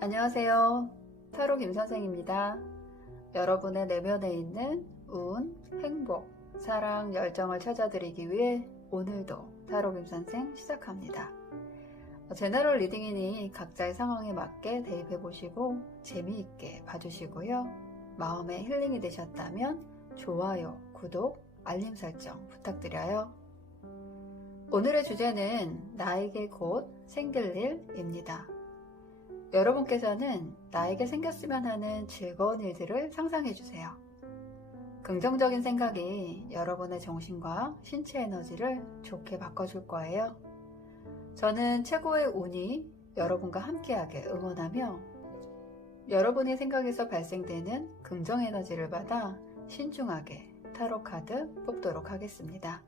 안녕하세요. 타로 김선생입니다. 여러분의 내면에 있는 운, 행복, 사랑, 열정을 찾아드리기 위해 오늘도 타로 김선생 시작합니다. 제너럴 리딩이니 각자의 상황에 맞게 대입해보시고 재미있게 봐주시고요. 마음에 힐링이 되셨다면 좋아요, 구독, 알림 설정 부탁드려요. 오늘의 주제는 나에게 곧 생길 일입니다. 여러분께서는 나에게 생겼으면 하는 즐거운 일들을 상상해주세요. 긍정적인 생각이 여러분의 정신과 신체 에너지를 좋게 바꿔줄 거예요. 저는 최고의 운이 여러분과 함께하게 응원하며 여러분의 생각에서 발생되는 긍정 에너지를 받아 신중하게 타로 카드 뽑도록 하겠습니다.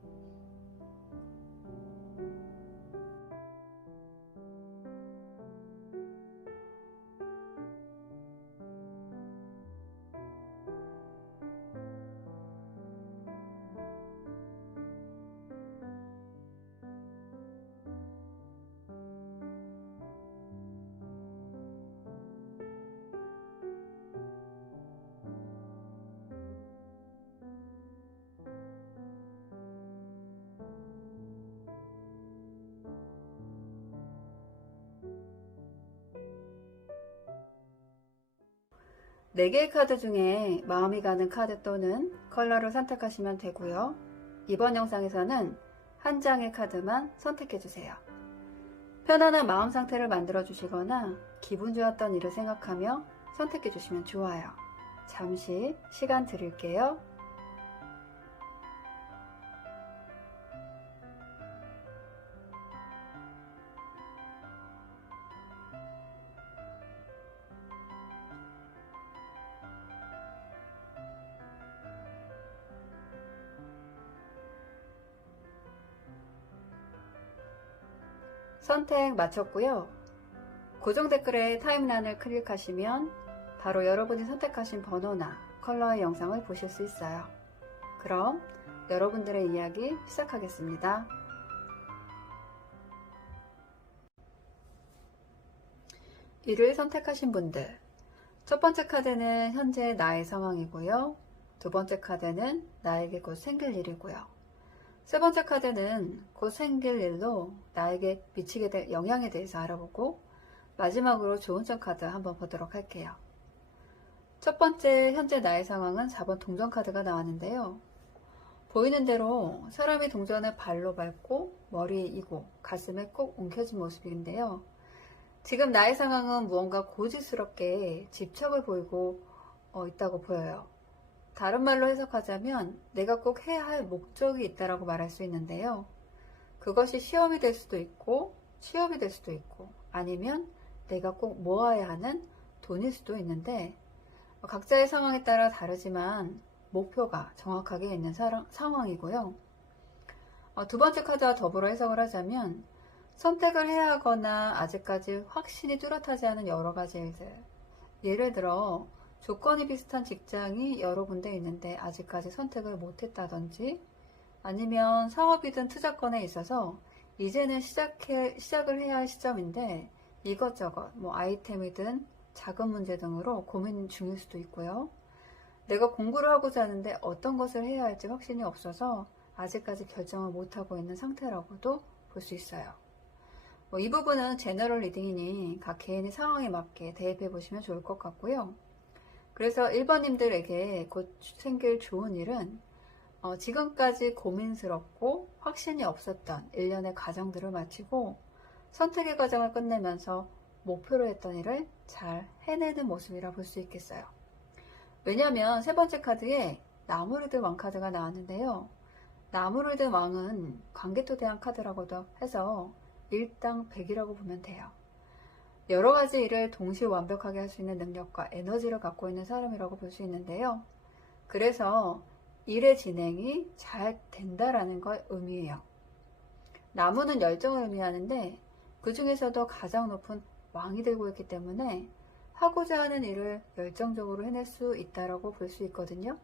네 개의 카드 중에 마음이 가는 카드 또는 컬러를 선택하시면 되고요. 이번 영상에서는 한 장의 카드만 선택해주세요. 편안한 마음 상태를 만들어 주시거나 기분 좋았던 일을 생각하며 선택해 주시면 좋아요. 잠시 시간 드릴게요. 선택 마쳤고요. 고정 댓글에 타임라인을 클릭하시면 바로 여러분이 선택하신 번호나 컬러의 영상을 보실 수 있어요. 그럼 여러분들의 이야기 시작하겠습니다. 1을 선택하신 분들, 첫 번째 카드는 현재 나의 상황이고요. 두 번째 카드는 나에게 곧 생길 일이고요. 세 번째 카드는 곧 생길 일로 나에게 미치게 될 영향에 대해서 알아보고 마지막으로 좋은 점 카드 한번 보도록 할게요. 첫 번째 현재 나의 상황은 4번 동전 카드가 나왔는데요. 보이는 대로 사람이 동전을 발로 밟고 머리에 이고 가슴에 꼭 웅켜진 모습인데요. 지금 나의 상황은 무언가 고지스럽게 집착을 보이고 있다고 보여요. 다른 말로 해석하자면 내가 꼭 해야 할 목적이 있다고 말할 수 있는데요. 그것이 시험이 될 수도 있고 취업이 될 수도 있고 아니면 내가 꼭 모아야 하는 돈일 수도 있는데 각자의 상황에 따라 다르지만 목표가 정확하게 있는 상황이고요. 두 번째 카드와 더불어 해석을 하자면 선택을 해야 하거나 아직까지 확신이 뚜렷하지 않은 여러 가지 일들, 예를 들어 조건이 비슷한 직장이 여러 군데 있는데 아직까지 선택을 못했다든지 아니면 사업이든 투자건에 있어서 이제는 시작을 해야 할 시점인데 이것저것 아이템이든 자금 문제 등으로 고민 중일 수도 있고요. 내가 공부를 하고자 하는데 어떤 것을 해야 할지 확신이 없어서 아직까지 결정을 못하고 있는 상태라고도 볼 수 있어요. 이 부분은 제너럴 리딩이니 각 개인의 상황에 맞게 대입해 보시면 좋을 것 같고요. 그래서 1번님들에게 곧 생길 좋은 일은 지금까지 고민스럽고 확신이 없었던 일련의 과정들을 마치고 선택의 과정을 끝내면서 목표로 했던 일을 잘 해내는 모습이라 볼 수 있겠어요. 왜냐하면 세 번째 카드에 나무를 든 왕 카드가 나왔는데요. 나무를 든 왕은 관계토대한 카드라고도 해서 일당백이라고 보면 돼요. 여러 가지 일을 동시에 완벽하게 할 수 있는 능력과 에너지를 갖고 있는 사람이라고 볼 수 있는데요. 그래서 일의 진행이 잘 된다라는 걸 의미해요. 나무는 열정을 의미하는데 그 중에서도 가장 높은 왕이 들고 있기 때문에 하고자 하는 일을 열정적으로 해낼 수 있다라고 볼 수 있거든요.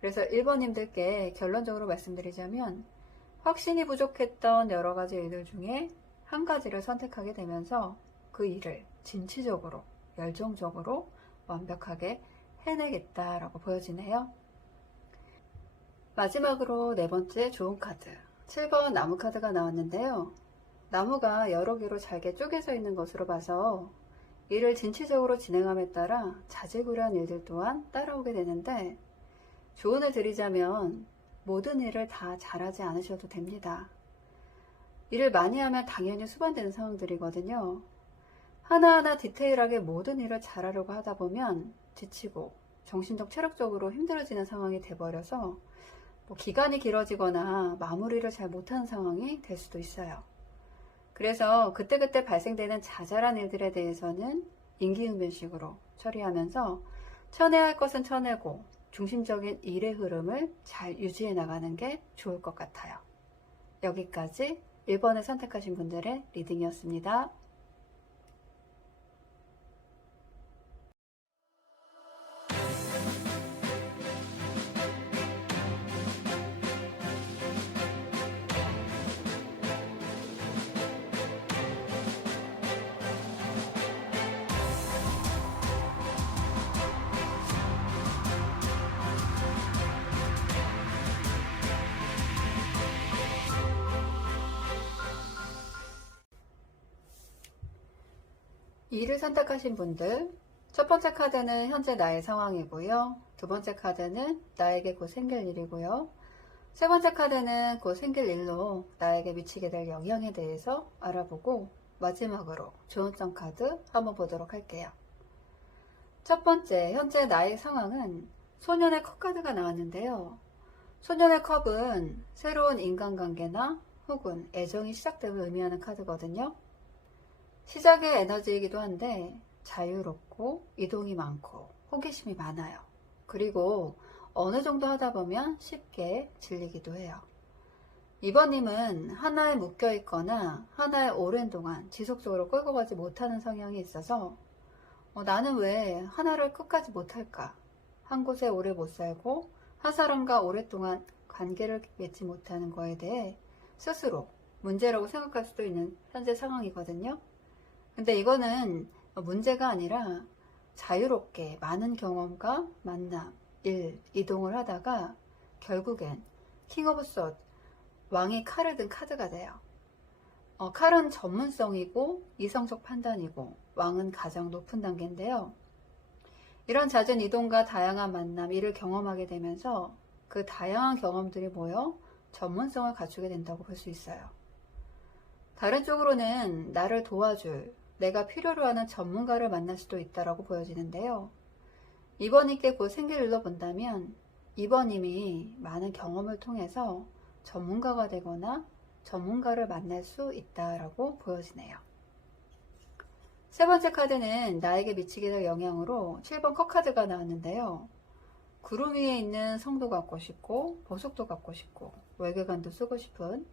그래서 1번님들께 결론적으로 말씀드리자면 확신이 부족했던 여러 가지 일들 중에 한 가지를 선택하게 되면서 그 일을 진취적으로 열정적으로 완벽하게 해내겠다라고 보여지네요. 마지막으로 네 번째 좋은 카드, 7번 나무 카드가 나왔는데요. 나무가 여러 개로 잘게 쪼개져 있는 것으로 봐서 일을 진취적으로 진행함에 따라 자질구레한 일들 또한 따라오게 되는데, 조언을 드리자면 모든 일을 다 잘하지 않으셔도 됩니다. 일을 많이 하면 당연히 수반되는 상황들이거든요. 하나하나 디테일하게 모든 일을 잘하려고 하다 보면 지치고 정신적 체력적으로 힘들어지는 상황이 돼버려서 기간이 길어지거나 마무리를 잘 못하는 상황이 될 수도 있어요. 그래서 그때그때 발생되는 자잘한 일들에 대해서는 임기응변식으로 처리하면서 쳐내야 할 것은 쳐내고 중심적인 일의 흐름을 잘 유지해 나가는 게 좋을 것 같아요. 여기까지 1번을 선택하신 분들의 리딩이었습니다. E를 선택하신 분들, 첫 번째 카드는 현재 나의 상황이고요. 두 번째 카드는 나에게 곧 생길 일이고요. 세 번째 카드는 곧 생길 일로 나에게 미치게 될 영향에 대해서 알아보고, 마지막으로 조언점 카드 한번 보도록 할게요. 첫 번째, 현재 나의 상황은 소년의 컵 카드가 나왔는데요. 소년의 컵은 새로운 인간관계나 혹은 애정이 시작됨을 의미하는 카드거든요. 시작의 에너지이기도 한데 자유롭고 이동이 많고 호기심이 많아요. 그리고 어느 정도 하다 보면 쉽게 질리기도 해요. 2번님은 하나에 묶여 있거나 하나에 오랜 동안 지속적으로 끌고 가지 못하는 성향이 있어서 나는 왜 하나를 끝까지 못할까? 한 곳에 오래 못 살고 한 사람과 오랫동안 관계를 맺지 못하는 거에 대해 스스로 문제라고 생각할 수도 있는 현재 상황이거든요. 근데 이거는 문제가 아니라 자유롭게 많은 경험과 만남, 일, 이동을 하다가 결국엔 킹 오브 숏, 왕이 칼을 든 카드가 돼요. 칼은 전문성이고 이성적 판단이고 왕은 가장 높은 단계인데요. 이런 잦은 이동과 다양한 만남, 일을 경험하게 되면서 그 다양한 경험들이 모여 전문성을 갖추게 된다고 볼 수 있어요. 다른 쪽으로는 나를 도와줄, 내가 필요로 하는 전문가를 만날 수도 있다고 보여지는데요. 2번님께 곧 생길 일로 본다면 2번님이 많은 경험을 통해서 전문가가 되거나 전문가를 만날 수 있다고 보여지네요. 세 번째 카드는 나에게 미치게 될 영향으로 7번 컵 카드가 나왔는데요. 구름 위에 있는 성도 갖고 싶고 보석도 갖고 싶고 외교관도 쓰고 싶은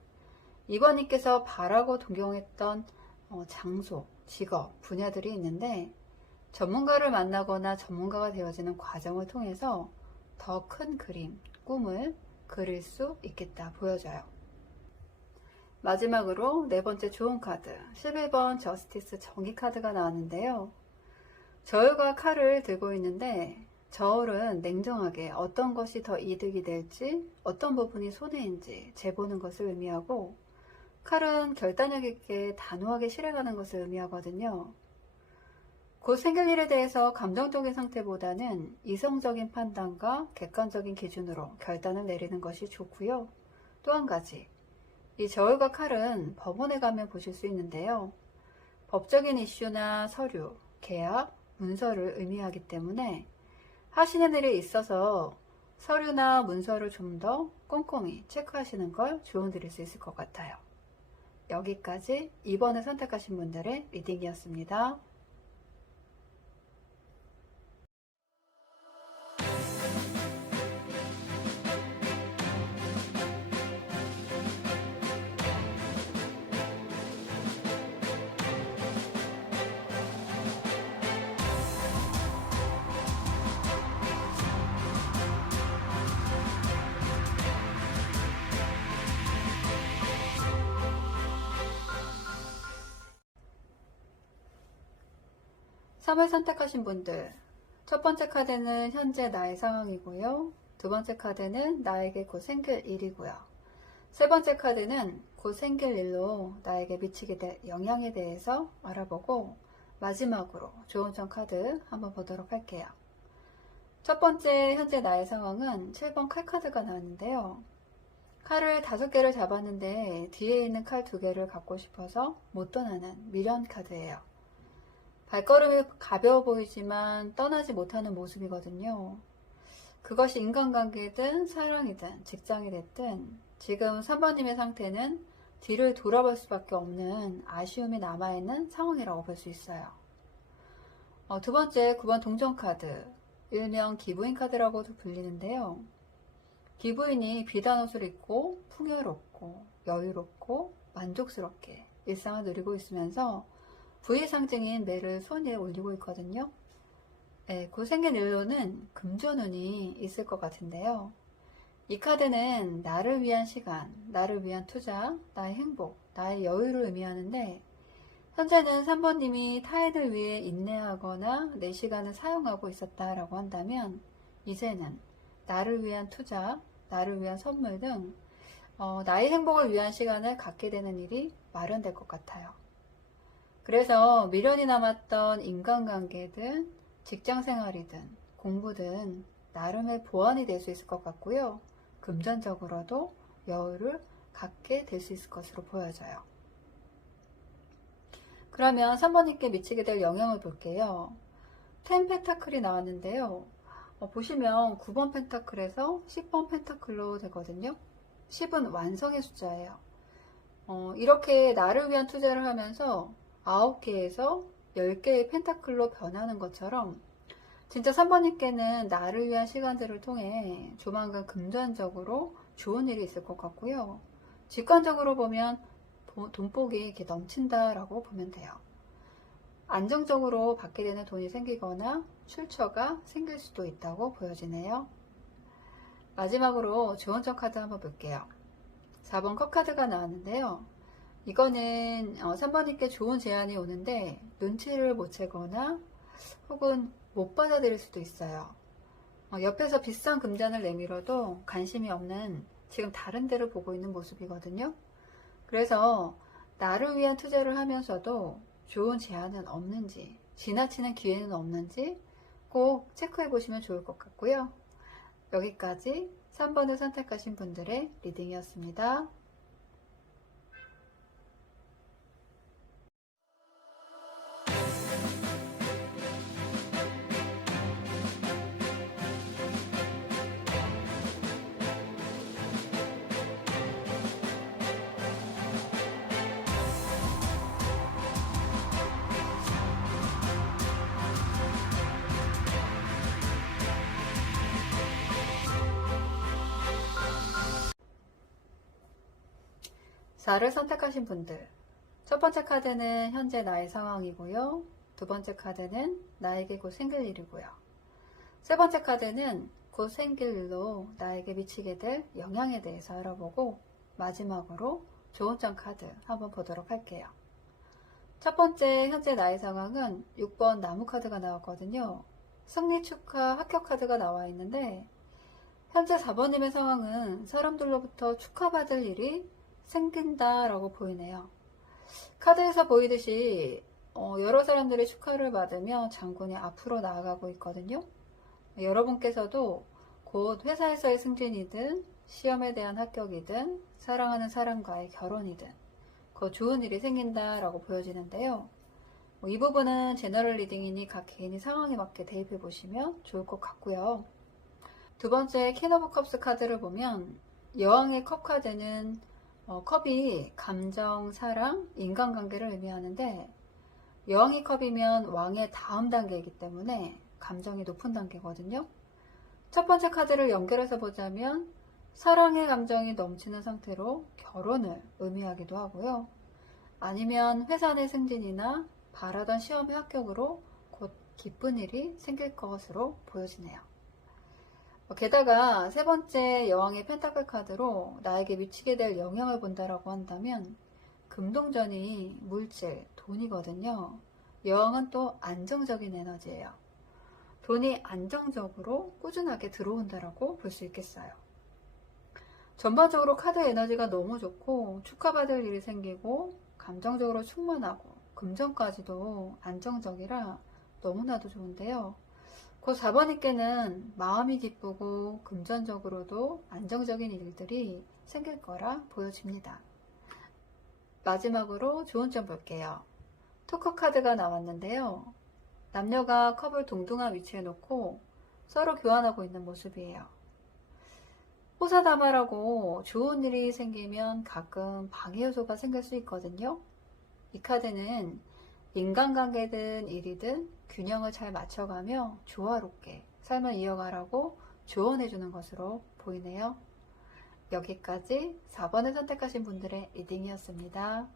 2번님께서 바라고 동경했던 장소, 직업, 분야들이 있는데 전문가를 만나거나 전문가가 되어지는 과정을 통해서 더 큰 그림, 꿈을 그릴 수 있겠다 보여져요. 마지막으로 네 번째 좋은 카드, 11번 저스티스 정의 카드가 나왔는데요. 저울과 칼을 들고 있는데 저울은 냉정하게 어떤 것이 더 이득이 될지, 어떤 부분이 손해인지 재보는 것을 의미하고, 칼은 결단력 있게 단호하게 실행하는 것을 의미하거든요. 곧 생길 일에 대해서 감정적인 상태보다는 이성적인 판단과 객관적인 기준으로 결단을 내리는 것이 좋고요. 또 한 가지, 이 저울과 칼은 법원에 가면 보실 수 있는데요. 법적인 이슈나 서류, 계약, 문서를 의미하기 때문에 하시는 일에 있어서 서류나 문서를 좀 더 꼼꼼히 체크하시는 걸 조언드릴 수 있을 것 같아요. 여기까지 2번을 선택하신 분들의 리딩이었습니다. 3을 선택하신 분들, 첫 번째 카드는 현재 나의 상황이고요. 두 번째 카드는 나에게 곧 생길 일이고요. 세 번째 카드는 곧 생길 일로 나에게 미치게 될 영향에 대해서 알아보고 마지막으로 좋은 점 카드 한번 보도록 할게요. 첫 번째 현재 나의 상황은 7번 칼 카드가 나왔는데요. 칼을 5개를 잡았는데 뒤에 있는 칼 2개를 갖고 싶어서 못 떠나는 미련 카드예요. 발걸음이 가벼워 보이지만 떠나지 못하는 모습이거든요. 그것이 인간관계든 사랑이든 직장이 됐든 지금 3번님의 상태는 뒤를 돌아볼 수밖에 없는 아쉬움이 남아있는 상황이라고 볼 수 있어요. 두 번째 9번 동전카드, 일명 기부인 카드라고도 불리는데요. 기부인이 비단 옷을 입고 풍요롭고 여유롭고 만족스럽게 일상을 누리고 있으면서 부의 상징인 매를 손 위에 올리고 있거든요. 곧 생긴 일로는 금전운이 있을 것 같은데요. 이 카드는 나를 위한 시간, 나를 위한 투자, 나의 행복, 나의 여유를 의미하는데 현재는 3번님이 타인을 위해 인내하거나 내 시간을 사용하고 있었다라고 한다면 이제는 나를 위한 투자, 나를 위한 선물 등 나의 행복을 위한 시간을 갖게 되는 일이 마련될 것 같아요. 그래서 미련이 남았던 인간관계든 직장생활이든 공부든 나름의 보완이 될 수 있을 것 같고요. 금전적으로도 여유를 갖게 될 수 있을 것으로 보여져요. 그러면 3번님께 미치게 될 영향을 볼게요. 10 펜타클이 나왔는데요. 보시면 9번 펜타클에서 10번 펜타클로 되거든요. 10은 완성의 숫자예요. 이렇게 나를 위한 투자를 하면서 9개에서 10개의 펜타클로 변하는 것처럼 진짜 3번님께는 나를 위한 시간들을 통해 조만간 금전적으로 좋은 일이 있을 것 같고요. 직관적으로 보면 돈복이 이렇게 넘친다라고 보면 돼요. 안정적으로 받게 되는 돈이 생기거나 출처가 생길 수도 있다고 보여지네요. 마지막으로 좋은 점 카드 한번 볼게요. 4번 컵 카드가 나왔는데요. 이거는 3번님께 좋은 제안이 오는데 눈치를 못 채거나 혹은 못 받아들일 수도 있어요. 옆에서 비싼 금잔을 내밀어도 관심이 없는 지금 다른 데를 보고 있는 모습이거든요. 그래서 나를 위한 투자를 하면서도 좋은 제안은 없는지, 지나치는 기회는 없는지 꼭 체크해 보시면 좋을 것 같고요. 여기까지 3번을 선택하신 분들의 리딩이었습니다. 를 선택하신 분들, 첫 번째 카드는 현재 나의 상황이고요. 두 번째 카드는 나에게 곧 생길 일이고요. 세 번째 카드는 곧 생길 일로 나에게 미치게 될 영향에 대해서 알아보고 마지막으로 좋은 점 카드 한번 보도록 할게요. 첫 번째 현재 나의 상황은 6번 나무 카드가 나왔거든요. 승리 축하 합격 카드가 나와 있는데 현재 4번님의 상황은 사람들로부터 축하받을 일이 생긴다라고 보이네요. 카드에서 보이듯이 여러 사람들의 축하를 받으며 장군이 앞으로 나아가고 있거든요. 여러분께서도 곧 회사에서의 승진이든 시험에 대한 합격이든 사랑하는 사람과의 결혼이든 곧 좋은 일이 생긴다라고 보여지는데요. 이 부분은 제너럴 리딩이니 각 개인의 상황에 맞게 대입해 보시면 좋을 것 같고요. 두 번째 퀸 오브 컵스 카드를 보면 여왕의 컵 카드는 컵이 감정, 사랑, 인간관계를 의미하는데 여왕의 컵이면 왕의 다음 단계이기 때문에 감정이 높은 단계거든요. 첫 번째 카드를 연결해서 보자면 사랑의 감정이 넘치는 상태로 결혼을 의미하기도 하고요. 아니면 회사 내 승진이나 바라던 시험의 합격으로 곧 기쁜 일이 생길 것으로 보여지네요. 게다가 세 번째 여왕의 펜타클 카드로 나에게 미치게 될 영향을 본다라고 한다면 금동전이 물질, 돈이거든요. 여왕은 또 안정적인 에너지예요. 돈이 안정적으로 꾸준하게 들어온다라고 볼 수 있겠어요. 전반적으로 카드 에너지가 너무 좋고 축하받을 일이 생기고 감정적으로 충만하고 금전까지도 안정적이라 너무나도 좋은데요. 그 4번님께는 마음이 기쁘고 금전적으로도 안정적인 일들이 생길 거라 보여집니다. 마지막으로 좋은 점 볼게요. 토크 카드가 나왔는데요. 남녀가 컵을 동등한 위치에 놓고 서로 교환하고 있는 모습이에요. 호사다말하고 좋은 일이 생기면 가끔 방해 요소가 생길 수 있거든요. 이 카드는 인간관계든 일이든 균형을 잘 맞춰가며 조화롭게 삶을 이어가라고 조언해주는 것으로 보이네요. 여기까지 4번을 선택하신 분들의 리딩이었습니다.